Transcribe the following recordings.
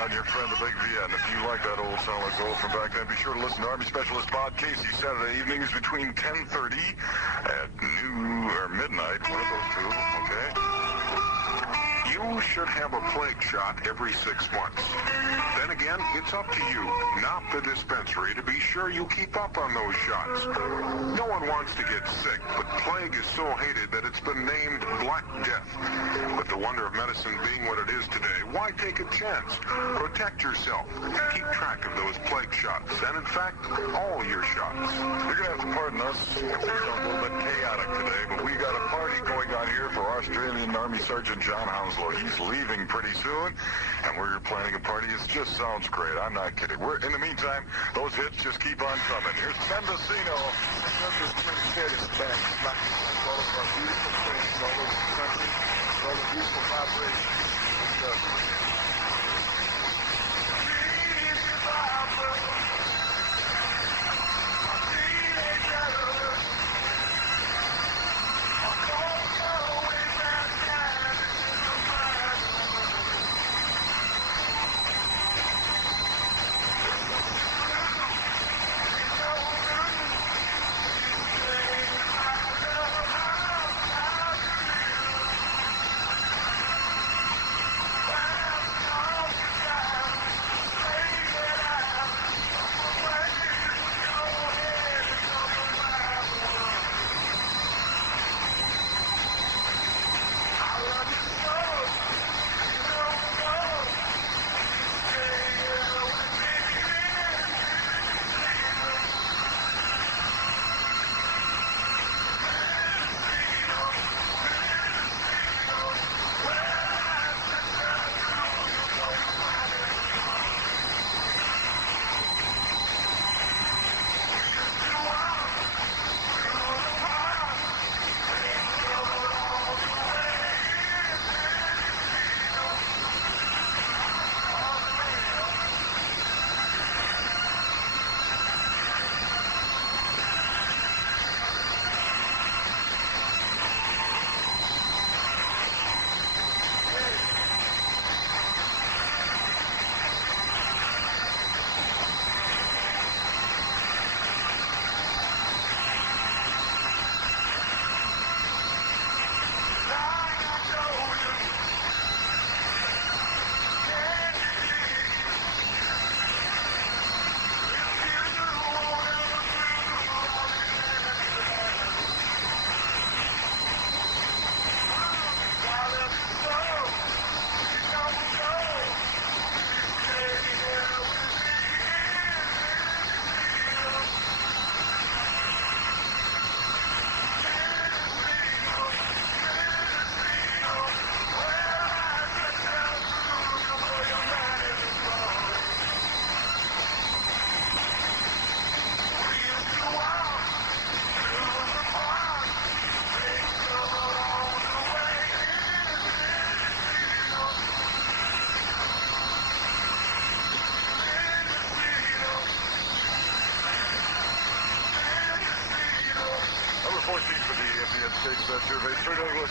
on your friend, the Big VN. If you like that old solid gold from back then, be sure to listen to Army Specialist Bob Casey Saturday evenings between 10:30 at noon or midnight. One of those two, okay? You should have a plague shot every 6 months. Then again, it's up to you, not the dispensary, to be sure you keep up on those shots. No one wants to get sick, but plague is so hated that it's been named Black Death. With the wonder of medicine being what it is today, why take a chance? Protect yourself. Keep track of those plague shots, and in fact, all your shots. You're going to have to pardon us if things are a little bit chaotic today, but we got a party going on here for Australian Army Sergeant John Hounslow. He's leaving pretty soon, and we're planning a party. It just sounds great. I'm not kidding. In the meantime, those hits just keep on coming. Here's Mendocino. This Twin Cities back. All of our beautiful friends all over the country, all the beautiful vibrations.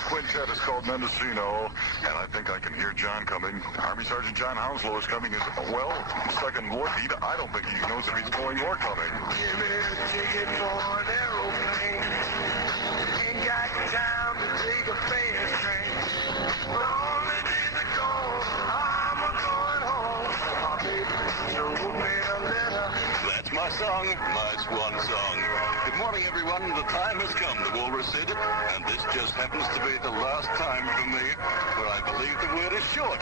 Quintet is called Mendocino, and I think I can hear John coming. Army Sergeant John Hounslow is coming as well. Second look, I don't think he knows if he's going or coming. Give me a ticket for an aeroplane. Ain't got time to take a fast train. Lonely days are gone. I'm going home. My baby wrote me a letter. That's my song, my swan song. Good morning, everyone. The time has come, the walrus said, and this just happens to be the last time for me where I believe the word is short.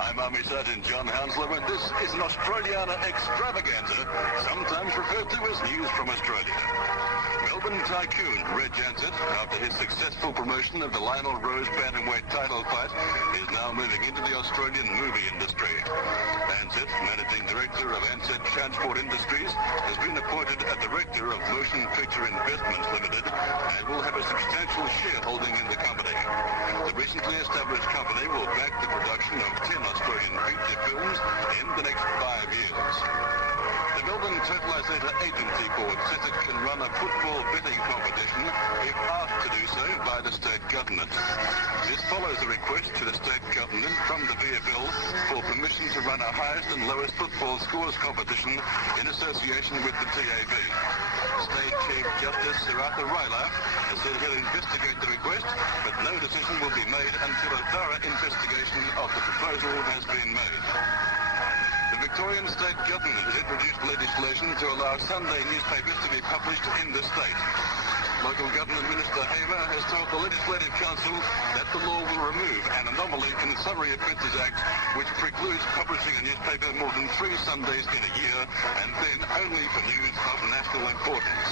I'm Army Sergeant John Hounslow, and this is an Australiana extravaganza, sometimes referred to as News from Australia. Melbourne tycoon Red Jansett, after his successful promotion of the Lionel Rose bantamweight title fight, is now moving into the Australian movie industry. Ansett, managing director of Ansett Transport Industries, has been appointed a director of Motion Picture Investments Limited and will have a substantial shareholding in the company. The recently established company will back the production of 10 Australian feature films in the next 5 years. The Melbourne Total Organisator Agency Board says it can run a football betting competition if asked to do so by the state government. This follows a request to the state government from the VFL for permission to run a highest and lowest football scores competition in association with the TAB. State Chief Justice Sir Arthur Rylaff has said he'll investigate the request, but no decision will be made until a thorough investigation of the proposal has been made. The Victorian State Government has introduced legislation to allow Sunday newspapers to be published in the state. Local Government Minister Hamer has told the Legislative Council that the law will remove an anomaly in the Summary Offences Act which precludes publishing a newspaper more than 3 Sundays in a year and then only for news of national importance.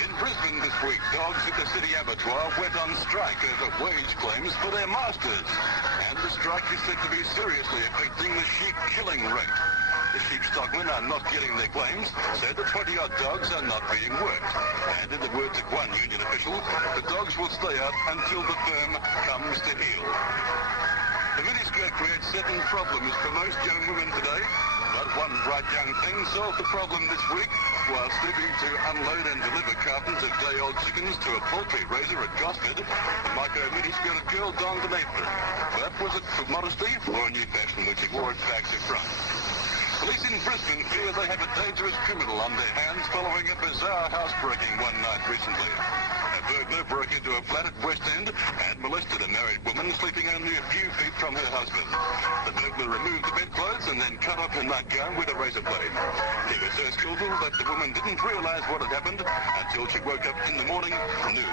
In Brisbane this week, dogs at the city abattoir went on strike over wage claims for their masters. And the strike is said to be seriously affecting the sheep killing rate. The sheep stockmen are not getting their claims, so the 20-odd dogs are not being worked. And in the words of one union official, the dogs will stay out until the firm comes to heel. The miniskirt creates certain problems for most young women today, but one bright young thing solved the problem this week while sleeping to unload and deliver cartons of day-old chickens to a poultry raiser at Gosford. The micro-miniskirted girl donned an apron. But was it for modesty or a new fashion when she wore it back to front? Police in Brisbane fear they have a dangerous criminal on their hands following a bizarre housebreaking one night recently. A burglar broke into a flat at West End and molested a married woman sleeping only a few feet from her husband. The burglar removed the bedclothes and then cut off her nightgown with a razor blade. He was so skillful that the woman didn't realise what had happened until she woke up in the morning nude.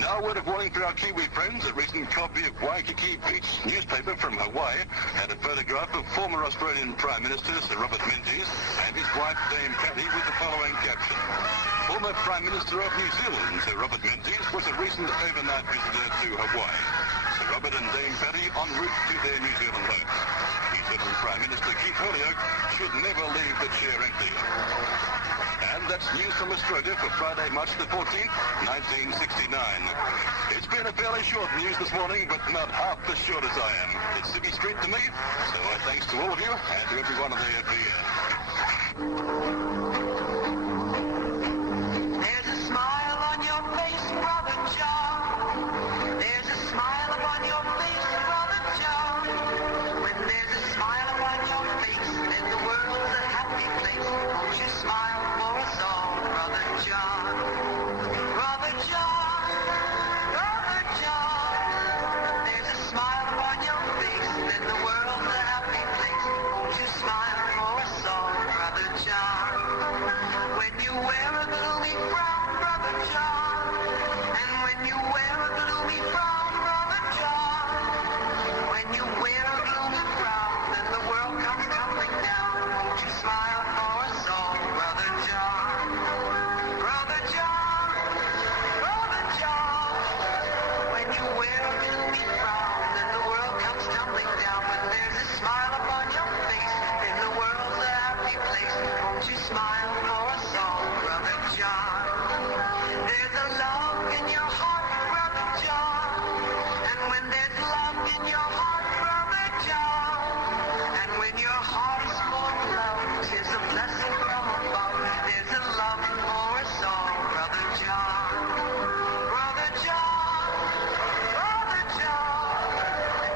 Now a word of warning for our Kiwi friends. A recent copy of Waikiki Beach newspaper from Hawaii had a photograph of former Australian Prime Minister Sir Robert Menzies and his wife Dame Patty with the following caption. Former Prime Minister of New Zealand, Sir Robert Menzies, was a recent overnight visitor to Hawaii. Sir Robert and Dame Patty en route to their New Zealand homes. New Zealand Prime Minister Keith Holyoake should never leave the chair empty. And that's news from Australia for Friday, March the 14th, 1969. It's been a fairly short news this morning, but not half as short as I am. It's City Street to me, so thanks to all of you and to everyone on the AFVN. There's a smile on your face, Brother John. There's a smile upon your face, Brother John. When there's a smile upon your face, then the world's a happy place. Won't you smile for us all, Brother John? Brother John, Brother John. There's a smile upon your face, then the world's a happy place. Won't you smile for us all, Brother John? When you wear a gloomy frown, Brother John, and when you wear a gloomy frown, Brother John, when you wear a gloomy frown, then the world comes tumbling down. Won't you smile for us all, Brother John? Brother John, Brother John, when you wear a gloomy frown, then the world comes tumbling down. When there's a smile upon your face, then the world's a happy place. Won't you smile for us all, Brother John? There's a love in your heart, Brother John, and when there's love in your heart, Brother John, and when your heart is full of love, 'tis a blessing from above. There's a love for us all, Brother John. Brother John, Brother John,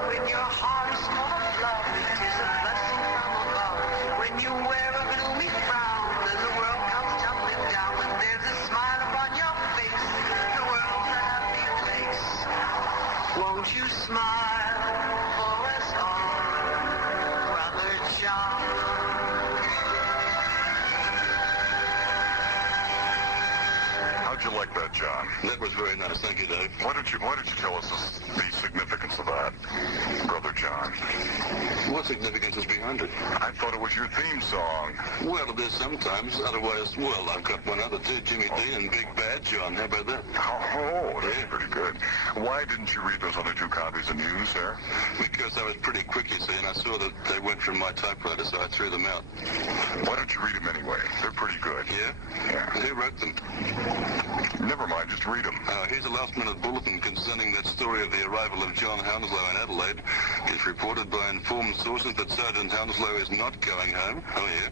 when your heart is full of love, 'tis a blessing from above. When you wear a gloomy frown, then the world comes tumbling down. When there's a smile upon your face, the world's a happy place. Won't you smile for us all, Brother John? How'd you like that, John? That was very nice. Thank you, Dave. Why don't you tell us the significance of that, Brother John? What significance is behind it? I thought it was your theme song. Well, it is sometimes. Otherwise, well, I've got one other too, Jimmy D and Big Bad John. How about that? Oh, that's pretty good. Why didn't you read those other 2 copies of news, sir? Because I was pretty quick, you see, and I saw that they went from my typewriter, so I threw them out. Why don't you read them anyway? They're pretty good. Yeah? Yeah. Who wrote them? Never mind, just read them. Here's a last-minute bulletin concerning that story of the arrival of John Hounslow in Adelaide. It's reported by informed sources sources that Sergeant Hounslow is not going home. Oh, yeah.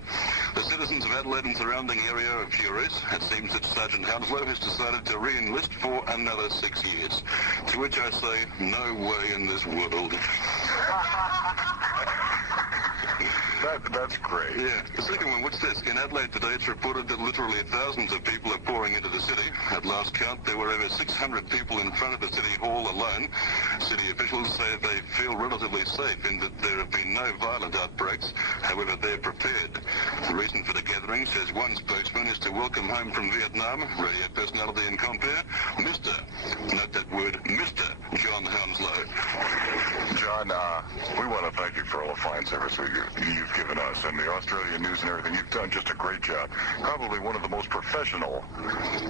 The citizens of Adelaide and surrounding area are furious. It seems that Sergeant Hounslow has decided to re-enlist for another 6 years. To which I say, no way in this world. That's great. Yeah. The second one, what's this? In Adelaide today, it's reported that literally thousands of people are pouring into the city. At last count, there were over 600 people in front of the City Hall alone. City officials say they feel relatively safe in that there have been no violent outbreaks. However, they're prepared. The reason for the gathering, says one spokesman, is to welcome home from Vietnam, radio personality and compere, Mr. Note that word, Mr. John Hounslow. John, we want to thank you for all the fine service you've given us and the Australian news and everything. You've done just a great job. Probably one of the most professional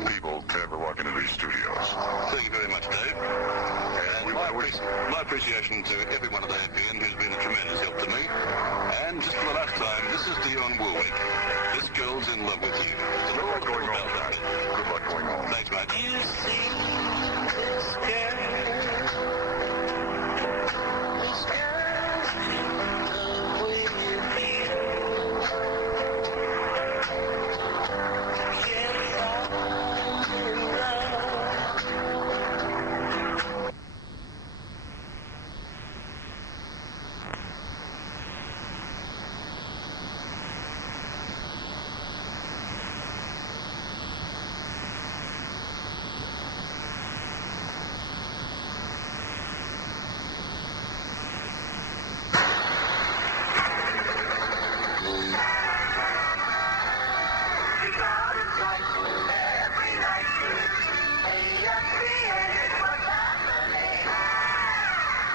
people to ever walk into these studios. Thank you very much, Dave. And my appreciation to everyone at AFVN who's been a tremendous help to me. And just for the last time, this is Dionne Warwick. This girl's in love with you. Good luck going home, John. Good luck going home. Thanks, mate. You see this girl. This girl's in love with you. Yes, I'm in love.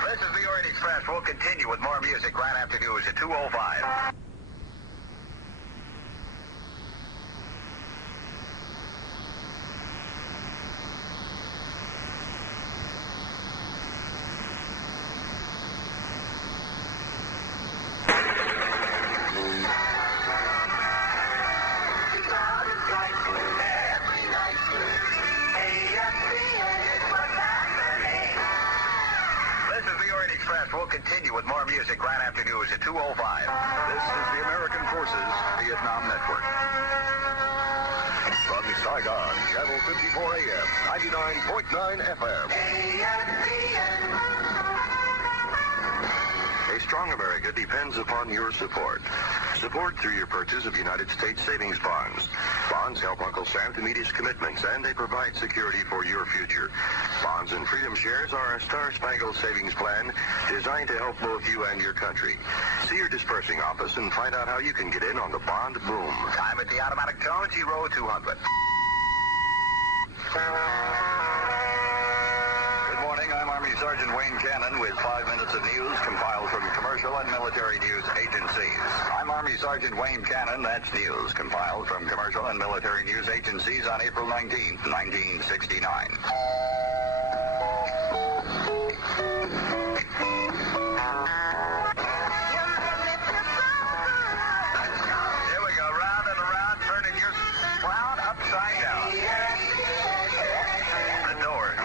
This is the Orient Express. We'll continue with more music right after news at 2:05. We'll continue with more music right after news at 2:05. This is the American Forces Vietnam Network. From Saigon, Channel 54 AM, 99.9 FM. A strong America depends upon your support. Support through your purchase of United States savings bonds. Bonds help Uncle Sam to meet his commitments, and they provide security for your future. Bonds and Freedom Shares are a star-spangled savings plan designed to help both you and your country. See your dispersing office and find out how you can get in on the bond boom. Time at the automatic tone, 0200. Good morning, I'm Army Sergeant Wayne Cannon with 5 minutes of news compiled from commercial and military news agencies. I'm Army Sergeant Wayne Cannon, that's news compiled from commercial and military news agencies on April 19th, 1969. Here we go, round and around, turning your crown upside down. The doors.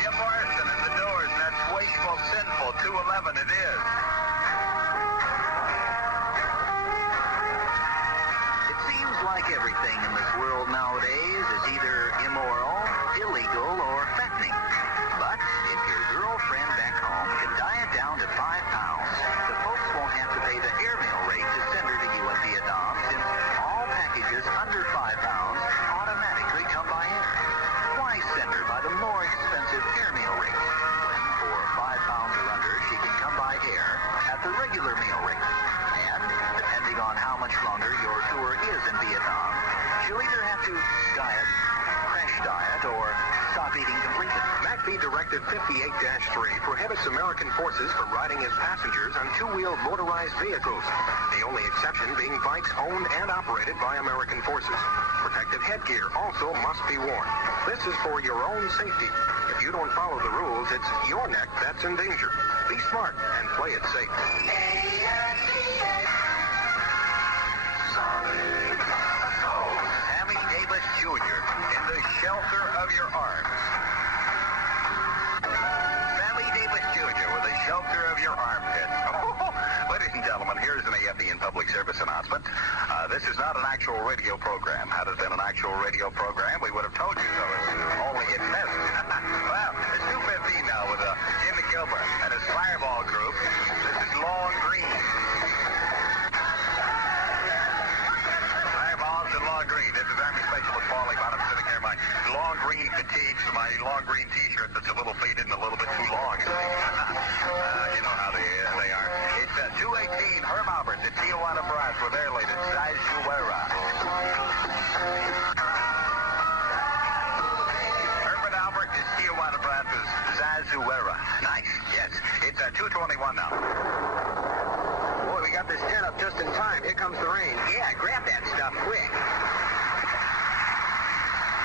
Jim Morrison and the Doors, and that's Wasteful Sinful, 211 it is. It seems like everything in this world nowadays is either immoral, illegal, or fattening. But if your girlfriend back home can diet down to 5 pounds, the folks won't have to pay the airmail rate to send her to you in Vietnam, since all packages under 5 pounds automatically come by air. Why send her by the more expensive airmail rate, when for 5 pounds or under she can come by air at the regular mail rate? And, depending on how much longer your tour is in Vietnam, she'll either have to diet, crash diet, or stop eating completely. MACV Directive 58-3 prohibits American forces from riding as passengers on two-wheeled motorized vehicles. The only exception being bikes owned and operated by American forces. Protective headgear also must be worn. This is for your own safety. If you don't follow the rules, it's your neck that's in danger. Be smart and play it safe. Sammy Davis Jr. in the shelter of your arms. shelter of your armpits. Ladies and gentlemen, here's an AFVN public service announcement. This is not an actual radio program. Had it been an actual radio program, we would have told you so. It's only it missed. Well, it's 2:15 now with Jimmy Gilbert and his Fireball group. This is Long Green. Fireballs and Long Green. This is Army Specialist Paul Lehman. I'm sitting here in my long green fatigues, my long green T-shirt that's a little faded and a little bit too long. You know how they are. It's 218 Herm Albert at Tijuana Brass with their latest Zazuera. Herbert Albert is Tijuana Brass's Zazuera. Nice. Yes. It's 2:21 now. Boy, we got this tent up just in time. Here comes the rain. Yeah, grab that stuff quick.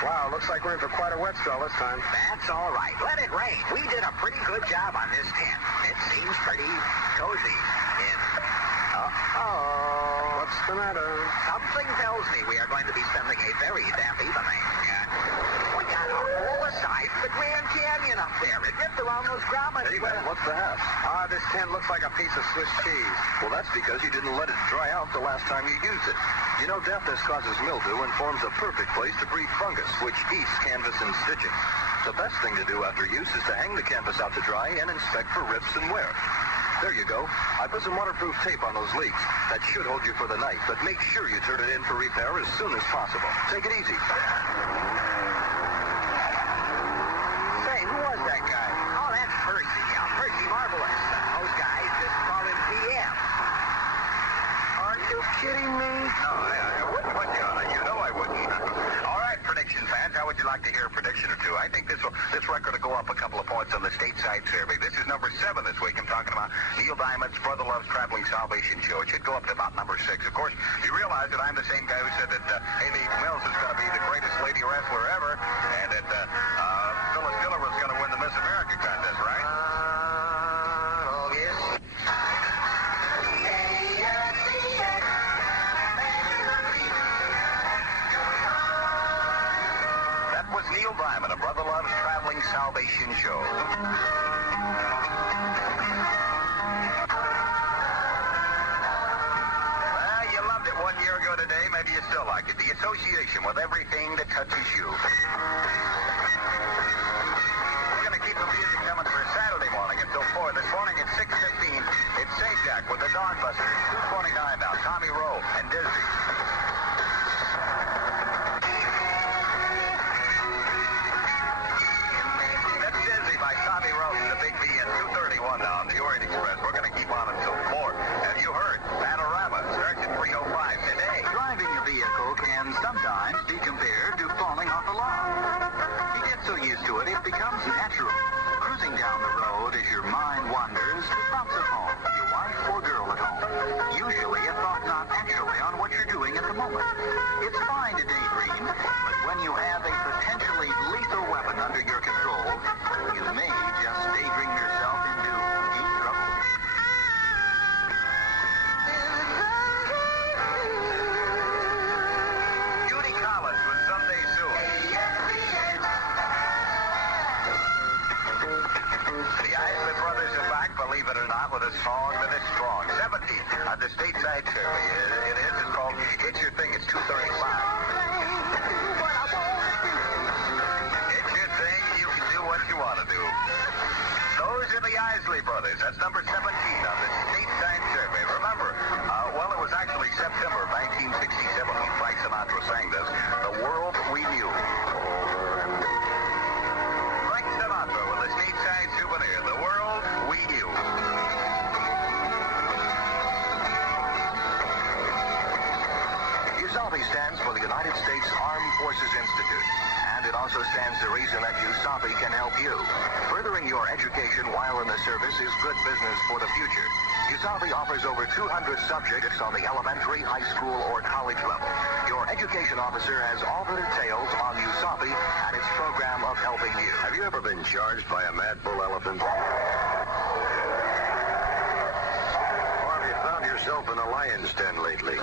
Wow, looks like we're in for quite a wet spell this time. That's all right. Let it rain. We did a pretty good job on this tent. It seems pretty cozy. What's the matter? Something tells me we are going to be spending a very damp evening. We got a whole aside for the Grand Canyon up there. It ripped around those grommets. Hey, man, what's the hash? This tent looks like a piece of Swiss cheese. Well, that's because you didn't let it dry out the last time you used it. You know, dampness causes mildew and forms a perfect place to breed fungus, which eats canvas and stitching. The best thing to do after use is to hang the canvas out to dry and inspect for rips and wear. There you go. I put some waterproof tape on those leaks. That should hold you for the night, but make sure you turn it in for repair as soon as possible. Take it easy. Say, who was that guy? Oh, that's Percy. Percy Marvelous. Those guys just call him PM. Are you kidding me? No, I wouldn't put you on it. You know I wouldn't. All right, prediction fans, how would you like to hear a prediction or two? I think this record will go up a couple of points on the stateside survey. This is number 7 this week. I'm talking about Neil Diamond's Brother Love's Traveling Salvation Show. It should go up to about number 6. Of course, you realize that I'm the same guy who said that Haley Mills is going to be the greatest lady wrestler ever, and that Phyllis Diller was going to win the Miss America contest, right? Oh, yes. That was Neil Diamond, a Brother Love's Traveling Salvation Show. Well, you loved it 1 year ago today. Maybe you still like it. The association with everything that touches you. We're going to keep the music coming for Saturday morning until 4. This morning at 6:15, it's St. Jack with the Dawnbusters. 2:29 now. Tommy Rowe and Dizzy. That's Dizzy by Tommy Rowe and the Big B at 2:31 now on the Orient Express. We're going to keep on until 4. Have you heard? Panorama starts at 3:05 today. Driving your vehicle can sometimes be compared to falling off a log. You get so used to it, it becomes natural. Cruising down the road as your mind wanders to thoughts of home, your wife or girl at home. Usually a thought not actually on what you're doing at the moment. It's fine to daydream, but when you have a potentially lethal weapon under your control, you may just daydream yourself into deep trouble. Judy Collins was someday soon. The Isley Brothers are back, believe it or not, with a song that is strong. 17 on the stateside survey. It is. It's called It's Your Thing. It's 2:35. It's your thing. You can do what you want to do. Those are the Isley Brothers. That's number 17 on the stateside survey. Remember, it was actually September 1967 when Frank Sinatra sang this. The World We Knew. Frank Sinatra with the stateside souvenir. The World We Knew. USAPI stands for the United States Armed Forces Institute, and it also stands to reason that USAPI can help you. Furthering your education while in the service is good business for the future. USAPI offers over 200 subjects on the elementary, high school, or college level. Your education officer has all the details on USAPI and its program of helping you. Have you ever been charged by a mad bull elephant? Or have you found yourself in a lion's den lately?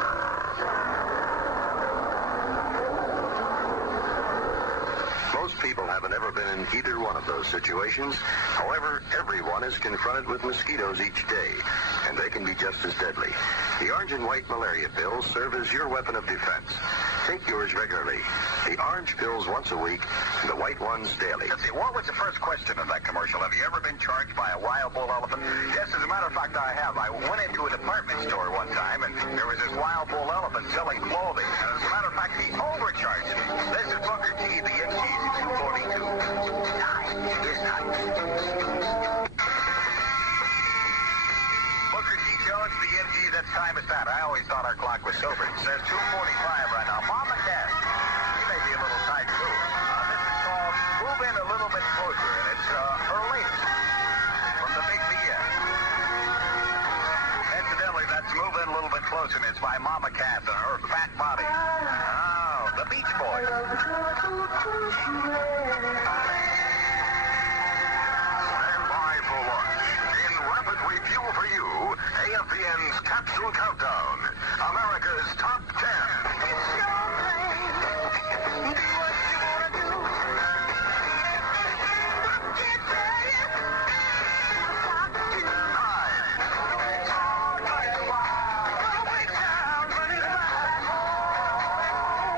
Most people haven't ever been in either one of those situations. However, everyone is confronted with mosquitoes each day, and they can be just as deadly. The orange and white malaria pills serve as your weapon of defense. Take yours regularly. The orange pills once a week, and the white ones daily. Let's see, what was the first question in that commercial? Have you ever been charged by a wild bull elephant? Yes, as a matter of fact, I have. I went into a department store one time, and there was this wild bull elephant selling clothing. And as a matter of fact, he overcharged me. This is Booker T, the MG's 242. Time is not. Booker T Jones, the MG, that's time is not. I always thought our clock was sober. It says 2:45 right now. Mom and Dad, he may be a little tight, too. This is called Move In a Little Bit Closer, and it's her latest from the Big BS. Incidentally, that's Move In a Little Bit Closer, and it's by Mama Cass and her fat body. Oh, the Beach Boys. Stand by for lunch. In rapid review for you, AFVN's Capsule Countdown. America's Top 10. It's your thing. Do what you wanna do. I can't tell you. Talk to you. 9. It's all like a wild. Runaway town, running back home.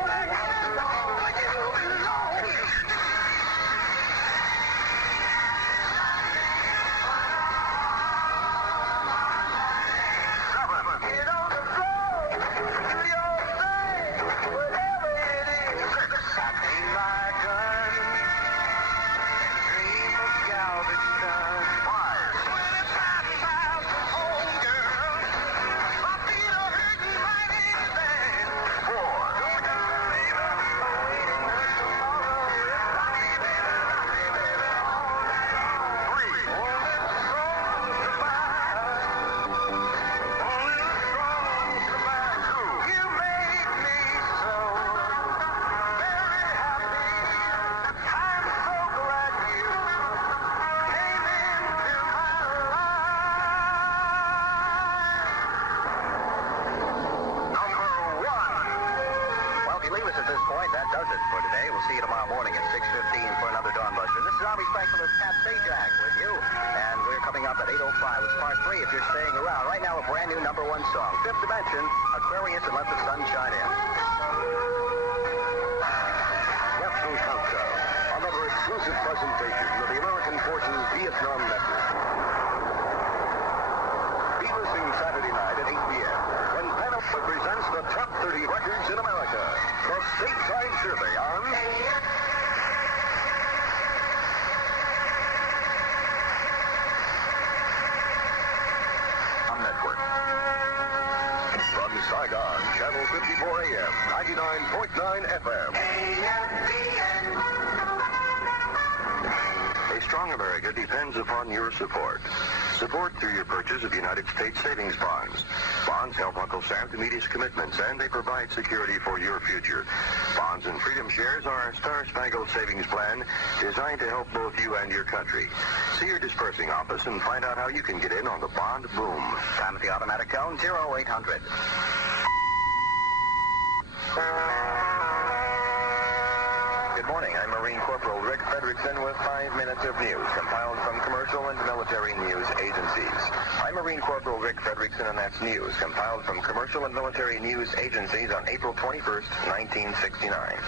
Where you belong. 7. Get on the floor. Do your thing. Whatever it is. 6. I aim my gun. Dream of Galveston. 5. 25 miles from home, girl. My feet are hurting mighty bad. 4. Don't you believe I'm waiting for tomorrow? If I leave it, I'll leave it all night long. 3. Only the strong survive. Only the strong survive. 2. You make me so very happy. I'm so glad you came into my life. Number 1. Well, if you leave us at this point, that does it for today. We'll see you tomorrow morning at 6:15 for another Dawnbuster. This is Army Specialist Pat Sajak with you, and we're coming up at 8:05 with part 3 if you're staying around. Right now, a brand new number 1 song, Fifth Dimension, Aquarius and Let the Sun Shine In. Capsule Countdown. Another exclusive presentation of the American Forces Vietnam Network. Be listening Saturday night at 8 p.m. when Panama presents the top 30 records in America. The Stateside Survey on Network. From Saigon, Channel 54 AM, 99.9 FM. AFVN. A strong America depends upon your support. Support through your purchase of United States savings bonds. Bonds help Uncle Sam to meet his commitments, and they provide security for your future. Bonds and Freedom Shares are our star-spangled savings plan designed to help both you and your country. See your dispersing office and find out how you can get in on the bond boom. Time at the automatic tone, 0800. Good morning. I'm Marine Corporal Rick Frederickson with 5 minutes of news compiled from commercial and military news agencies. I'm Marine Corporal Rick Frederickson, and that's news compiled from commercial and military news agencies on April 21st, 1969.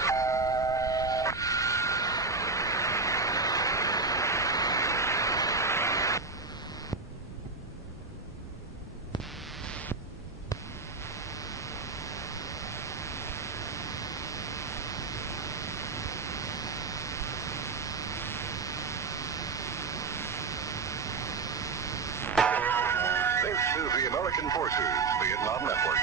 This is the American Forces Vietnam Network.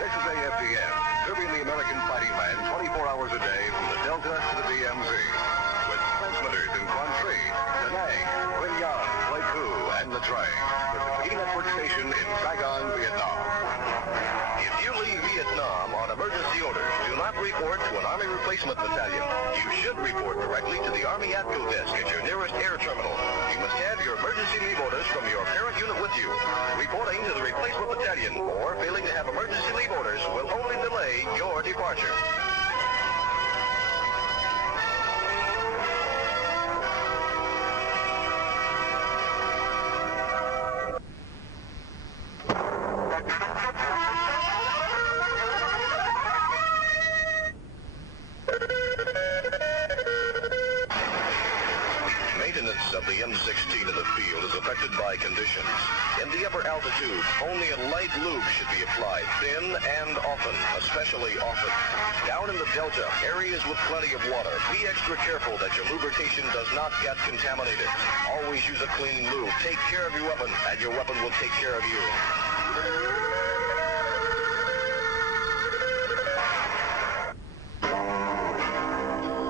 This is AFVN, serving the American fighting man 24 hours a day from the Delta to the DMZ. With transmitters in Quang Tri, Da Nang, Quinh Nhon, Pleiku, and Nha Trang. With the key network station in Saigon, Vietnam. If you leave Vietnam on emergency orders, do not report to an Army Replacement Battalion. You should report directly to the Army ATCO desk at your nearest air terminal. You must have your emergency leave orders from your parent unit with you. Reporting to the Replacement Battalion or failing to have emergency departure. Maintenance of the M16 in the field is affected by conditions. In the upper altitudes, only a light lube should be applied, thin and often, especially often. Down in the delta, areas with plenty of water, be extra careful that your lubrication does not get contaminated. Always use a clean lube. Take care of your weapon, and your weapon will take care of you.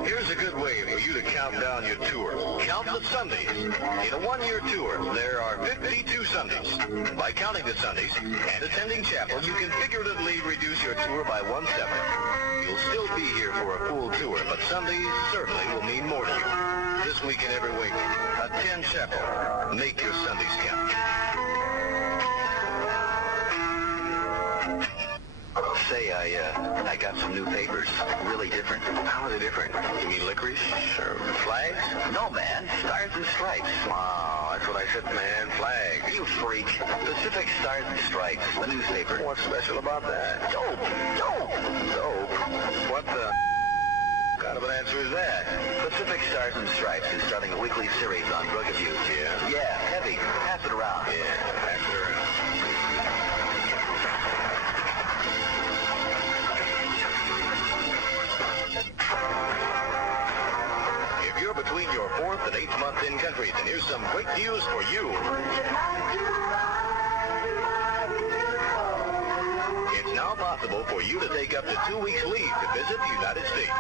Here's a good way for you to count down your tour. Count the Sundays. In a one-year tour, there are 52 Sundays. By counting the Sundays and attending chapel, you can figuratively reduce your tour by 1/7. You'll still be here for a full tour, but Sundays certainly will mean more to you. This week and every week, attend chapel. Make your Sundays count. Say, I got some new papers. Really different. How are they different? You mean licorice? Or flags? No, man. Stars and Stripes. Wow, that's what I said, man. Flags. You freak. Pacific Stars and Stripes, the newspaper. What's special about that? Dope. Dope. Dope? What the kind of an answer is that? Pacific Stars and Stripes is starting a weekly series on drug abuse. Yeah? Yeah, heavy. Pass it around. Yeah, pass it around. If you're between your 4th and 8th month in country, then here's some great news for you. It's now possible for you to take up to 2 weeks leave to visit the United States.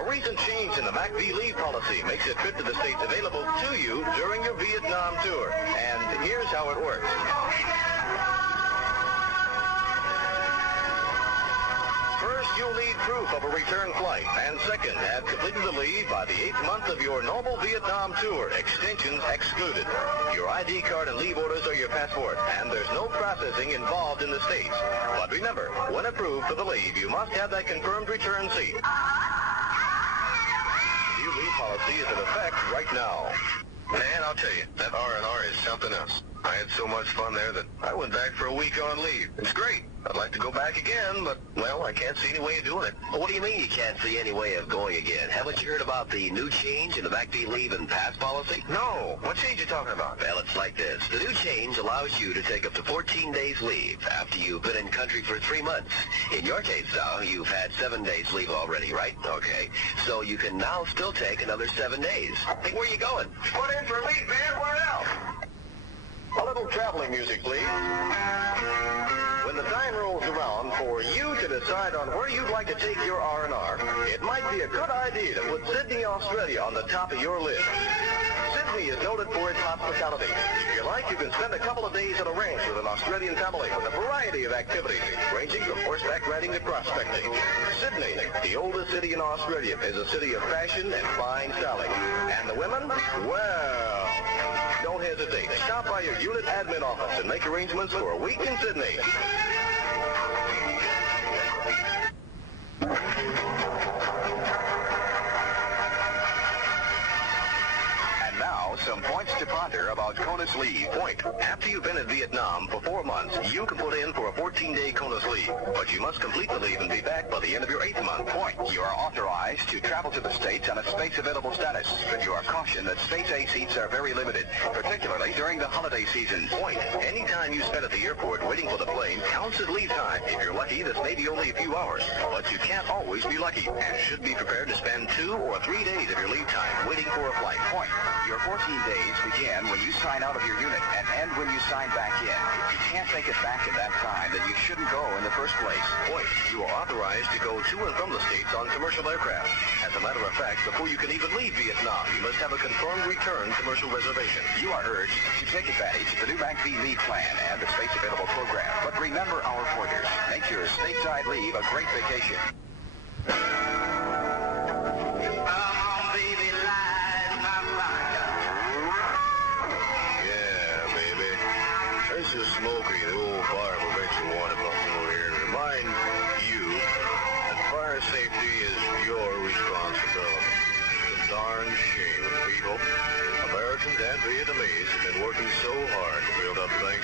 A recent change in the MACV leave policy makes a trip to the States available to you during your Vietnam tour. And here's how it works. First, you'll need proof of a return flight. And second, have completed the leave by the 8th month of your normal Vietnam tour, extensions excluded. Your ID card and leave orders are your passport, and there's no processing involved in the States. But remember, when approved for the leave, you must have that confirmed return seat. New leave policy is in effect right now. Man, I'll tell you, that R&R is something else. I had so much fun there that I went back for a week on leave. It's great. I'd like to go back again, but, well, I can't see any way of doing it. Well, what do you mean you can't see any way of going again? Haven't you heard about the new change in the MACV leave and pass policy? No. What change are you talking about? Well, it's like this. The new change allows you to take up to 14 days leave after you've been in country for 3 months. In your case, now, you've had 7 days leave already, right? Okay. So you can now still take another 7 days. Hey, where are you going? Put in for leave, man. Where else? A little traveling music, please. When the time rolls around for you to decide on where you'd like to take your R&R, it might be a good idea to put Sydney, Australia on the top of your list. Sydney is noted for its hospitality. If you like, you can spend a couple of days at a ranch with an Australian family with a variety of activities, ranging from horseback riding to prospecting. Sydney, the oldest city in Australia, is a city of fashion and fine styling. And the women? Well, don't hesitate. Stop by your unit admin office and make arrangements for a week in Sydney. And now, some points to ponder about CONUS leave. Point. After you've been in Vietnam for 4 months, you can put in for a 14-day CONUS leave. But you must complete the leave and be back by the end of your 8th month. Point. You are authorized to travel to the States on a space available status, but you are cautioned that Space A seats are very limited, particularly during the holiday season. Point. Any time you spend at the airport waiting for the plane counts as leave time. If you're lucky, this may be only a few hours. But you can't always be lucky, and should be prepared to spend 2 or 3 days of your leave time waiting for a flight. Point. Your 14 days begin when you sign out of your unit and end when you sign back in. If you can't make it back at that time, then you shouldn't go in the first place. Point. You are authorized to go to and from the States on commercial aircraft. As a matter of fact, before you can even leave Vietnam, you must have a confirmed return commercial reservation. You are urged to take advantage of the new MACV leave plan and the space available program. But remember our pointers. Make your stateside leave a great vacation. This is Smokey, the old fire prevention wanted buffalo here, to remind you that fire darn shame, people. Americans and Vietnamese have been working so hard to build up things.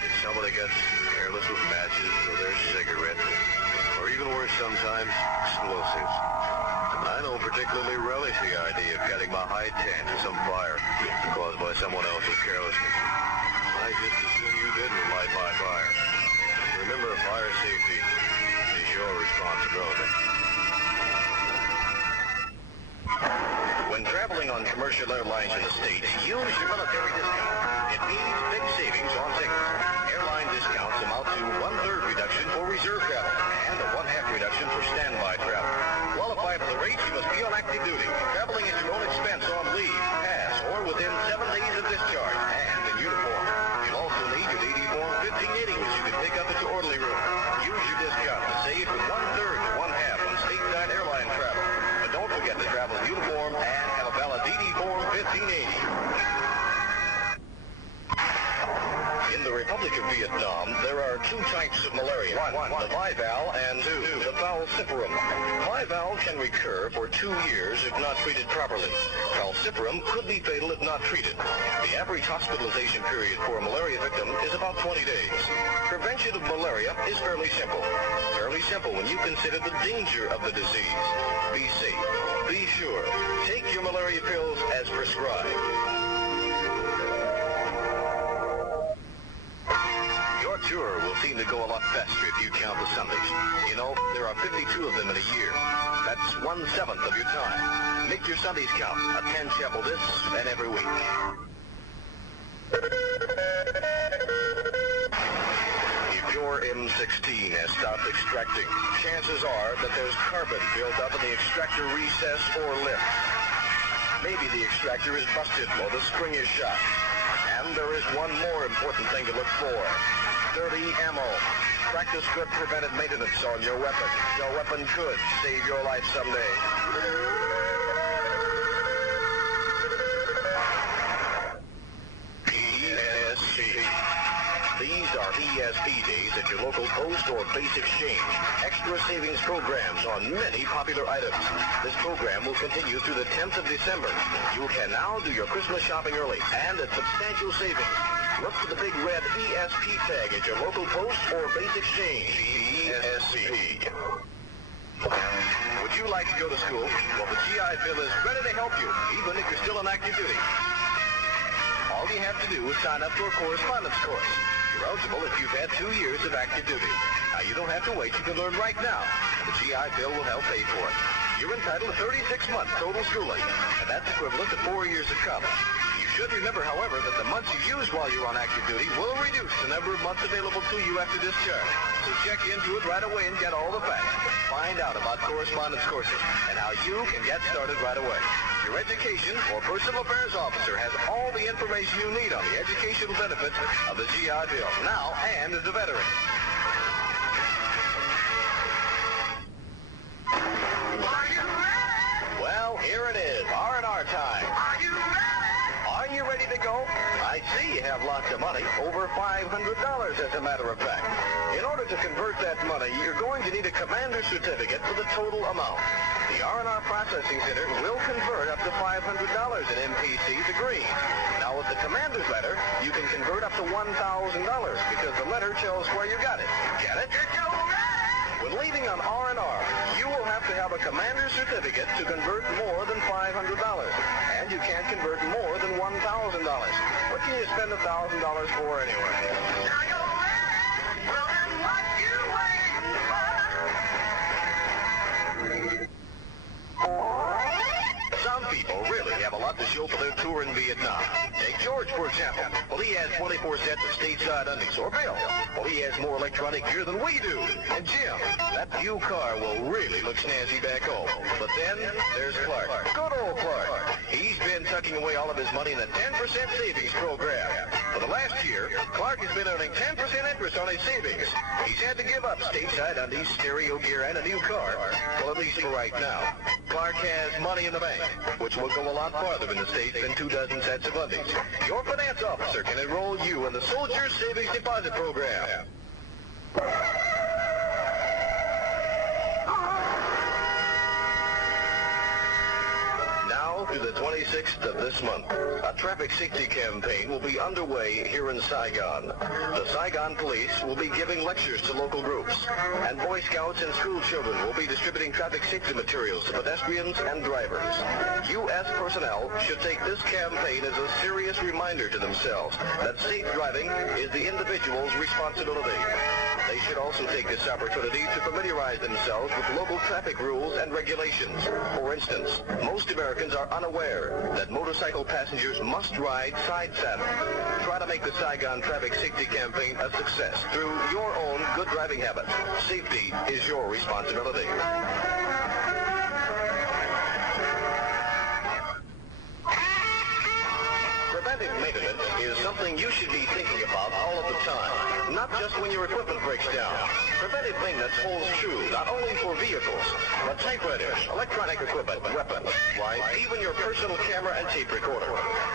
And somebody gets careless with matches or their cigarettes, or even worse sometimes, explosives. And I don't particularly relish the idea of getting my hide tan to some fire caused by someone else's carelessness. I just assume you didn't light my fire. Remember, fire safety is your responsibility. When traveling on commercial airlines in the States, use your military discount. It means big savings on tickets. Airline discounts amount to 1/3 reduction for reserve travel and a 1/2 reduction for standby travel. To qualify for the rates, you must be on active duty, traveling at your own expense on leave, pass, or within 7 days of discharge, and in uniform. You'll also need your DD Form 1580, which you can pick up at your orderly room. Use your discount to save from 1/3 to 1/2 on stateside airline travel. But don't forget to travel in uniform and have a valid DD Form 1580. In the Republic of Vietnam, there are 2 types of malaria. One, the bivalve, and 2, the falciparum. Bivalve can recur for 2 years if not treated properly. Falciparum could be fatal if not treated. The average hospitalization period for a malaria victim is about 20 days. Prevention of malaria is fairly simple. Fairly simple when you consider the danger of the disease. Be safe. Be sure. Take your malaria pills as prescribed. Your tour will seem to go a lot faster if you count the Sundays. You know, there are 52 of them in a year. That's 1/7 of your time. Make your Sundays count. Attend chapel this and every week. If your M16 has stopped extracting, chances are that there's carbon built up in the extractor recess or lip. Maybe the extractor is busted or the spring is shot. And there is one more important thing to look for. Dirty ammo. Practice good preventive maintenance on your weapon. Your weapon could save your life someday. ESP. These are ESP days at your local post or base exchange. Extra savings programs on many popular items. This program will continue through the 10th of December. You can now do your Christmas shopping early and at substantial savings. Look for the big red ESP tag at your local post or base exchange. ESP. Would you like to go to school? Well, the GI Bill is ready to help you, even if you're still on active duty. All you have to do is sign up for a correspondence course. You're eligible if you've had 2 years of active duty. Now, you don't have to wait. You can learn right now. The GI Bill will help pay for it. You're entitled to 36 months total schooling, and that's equivalent to 4 years of college. You should remember, however, that the months you use while you're on active duty will reduce the number of months available to you after discharge. So check into it right away and get all the facts. Find out about correspondence courses and how you can get started right away. Your education or personal affairs officer has all the information you need on the educational benefits of the GI Bill, now and as a veteran. Well, here it is, R&R time. Are you ready to go? I see you have lots of money, over $500 as a matter of fact. In order to convert that money, you're going to need a commander's certificate for the total amount. The R&R Processing Center will convert up to $500 in MPC to green. Now with the commander's letter, you can convert up to $1,000 because the letter tells where you got it. Get it? When leaving on R&R, you will have to have a commander's certificate to convert more than $500. And you can't convert more than $1,000. What can you spend $1,000 for anyway? Some people really have a lot to show for their tour in Vietnam. Take George, for example. Well, he has 24 sets of stateside undies. Or Bill. Well, he has more electronic gear than we do. And Jim, that new car will really look snazzy back home. But then there's Clark. Good old Clark. He's been tucking away all of his money in the 10% savings program. For the last year, Clark has been earning 10% interest on his savings. He's had to give up stateside undies, stereo gear, and a new car. Well, at least for right now. Clark has money in the bank, which will go a lot farther in the States than 24 sets of undies. Your finance officer can enroll you in the Soldier Savings Deposit Program. 26th of this month, a traffic safety campaign will be underway here in Saigon. The Saigon police will be giving lectures to local groups, and Boy Scouts and school children will be distributing traffic safety materials to pedestrians and drivers. U.S. personnel should take this campaign as a serious reminder to themselves that safe driving is the individual's responsibility. They should also take this opportunity to familiarize themselves with local traffic rules and regulations. For instance, most Americans are unaware that motorcycle passengers must ride side saddle. Try to make the Saigon Traffic Safety Campaign a success through your own good driving habits. Safety is your responsibility. Preventive maintenance is something you should be thinking about all of the time, not just when your equipment breaks down. Preventive maintenance holds true not only for vehicles, but typewriters, electronic equipment, weapons, why, even your personal camera and tape recorder.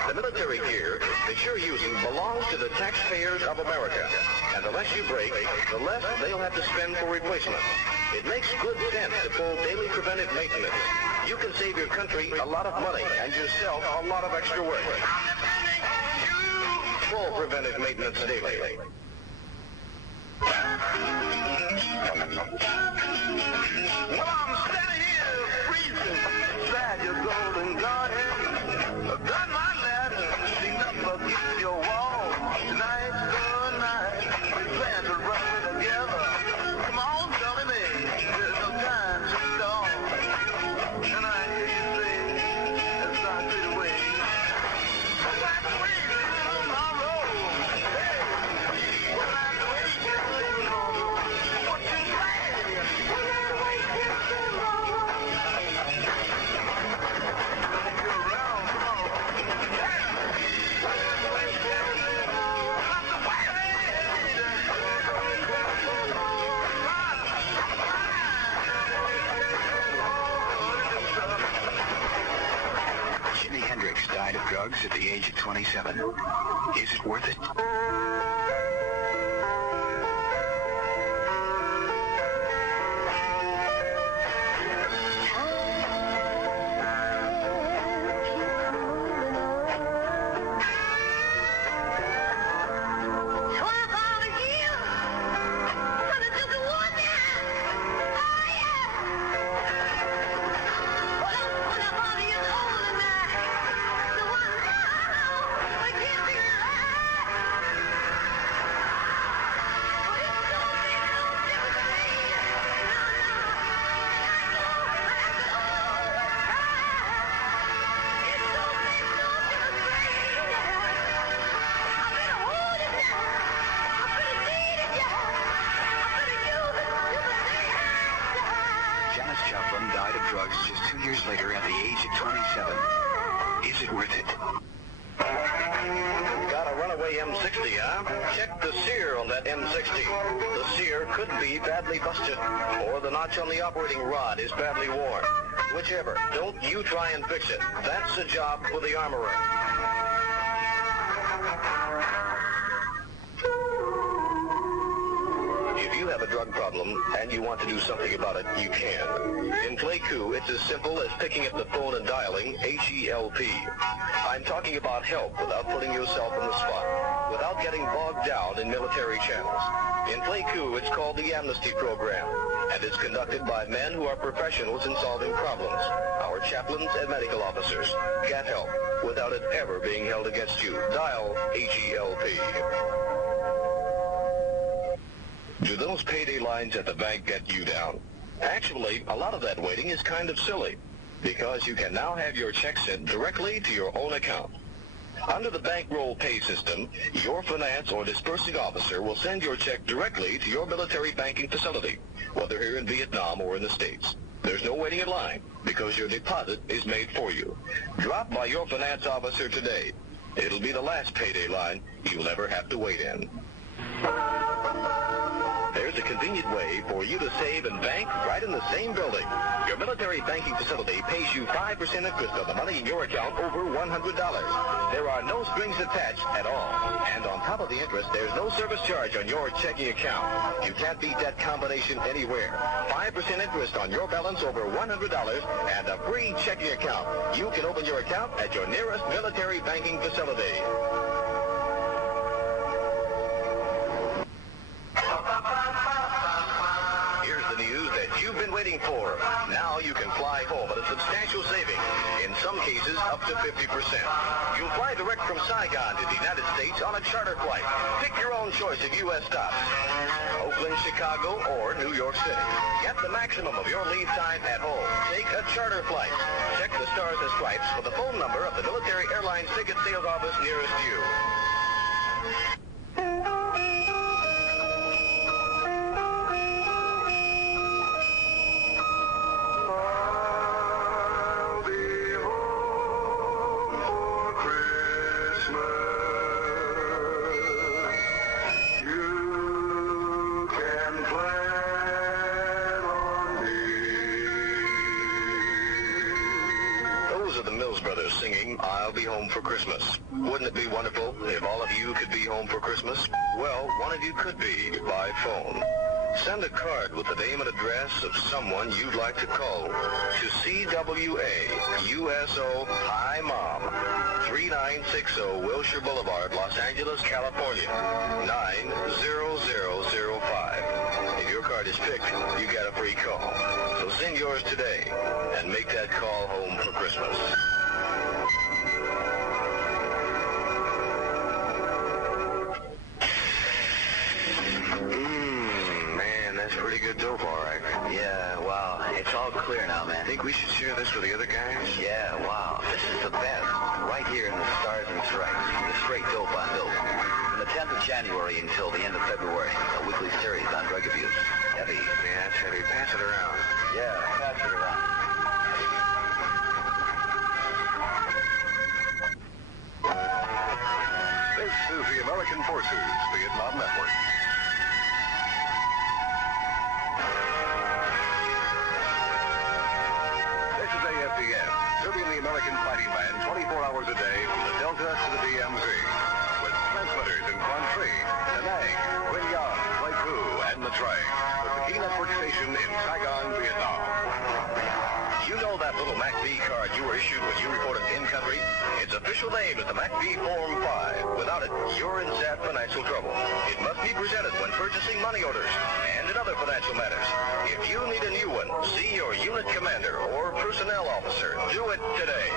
The military gear that you're using belongs to the taxpayers of America, and the less you break, the less they'll have to spend for replacement. It makes good sense to pull daily preventive maintenance. You can save your country a lot of money and yourself a lot of extra work. Full preventive maintenance daily. Well, I'm standing here freezing beside your golden garden. I've done my ladder, seen up against your wall. Tonight's the night, we plan to run together. Come on, tell me, there's no time to stall. And I hear you say, as I fade away, I'm like waiting on my road. Hey, well, I'm waiting on what you say. Well, I'm waiting on don't get around, come on. Yeah. Jimi Hendrix died of drugs at the age of 27. Is it worth it? Just 2 years later at the age of 27. Is it worth it? Got a runaway M60, huh? Check the sear on that M60. The sear could be badly busted, or the notch on the operating rod is badly worn. Whichever, don't you try and fix it. That's a job for the armorer. If you have a drug problem and you want to do something about it, you can. In Pleiku, it's as simple as picking up the phone and dialing HELP. I'm talking about help without putting yourself in the spot, without getting bogged down in military channels. In Pleiku, it's called the Amnesty Program, and it's conducted by men who are professionals in solving problems. Our chaplains and medical officers get help without it ever being held against you. Dial HELP. Do those payday lines at the bank get you down? Actually, a lot of that waiting is kind of silly, because you can now have your check sent directly to your own account. Under the bankroll pay system, your finance or dispersing officer will send your check directly to your military banking facility, whether here in Vietnam or in the States. There's no waiting in line, because your deposit is made for you. Drop by your finance officer today. It'll be the last payday line you'll ever have to wait in. There's Here's a convenient way for you to save and bank right in the same building. Your military banking facility pays you 5% interest on the money in your account over $100. There are no strings attached at all. And on top of the interest, there's no service charge on your checking account. You can't beat that combination anywhere. 5% interest on your balance over $100 and a free checking account. You can open your account at your nearest military banking facility. Here's the news that you've been waiting for. Now you can fly home at a substantial saving, in some cases up to 50%. You'll fly direct from Saigon to the United States on a charter flight. Pick your own choice of U.S. stops. Oakland, Chicago, or New York City. Get the maximum of your leave time at home. Take a charter flight. Check the stars and stripes for the phone number of the Military Airlines ticket sales office nearest you. Singing, I'll Be Home for Christmas. Wouldn't it be wonderful if all of you could be home for Christmas? Well, one of you could be by phone. Send a card with the name and address of someone you'd like to call to CWA USO Hi Mom, 3960 Wilshire Boulevard, Los Angeles, California, 90005. If your card is picked, you get a free call. So send yours today and make that call home for Christmas. Pretty good dope, all right. Yeah, wow. It's all clear now, man. Think we should share this with the other guys? Yeah, wow. This is the best. Right here in the Stars and Stripes. The straight dope on dope. From the 10th of January until the end of February. A weekly series on drug abuse. Heavy. Yeah, it's heavy. Pass it around. Yeah, pass it around. This is the American Forces Vietnam Network. AFVN, serving the American fighting man 24 hours a day from the Delta to the DMZ. With transmitters in Quang Tri, Da Nang, Quy Nhon, Pleiku, and Nha Trang. With the key network station in Saigon, Vietnam. You know that little MAC-V card you were issued when you reported in-country? Its official name is the MAC-V Form 5. Without it, you're in sad financial trouble. It must be presented when purchasing money orders and in other financial matters. If you need a new one, see your unit commander or personnel officer. Do it today.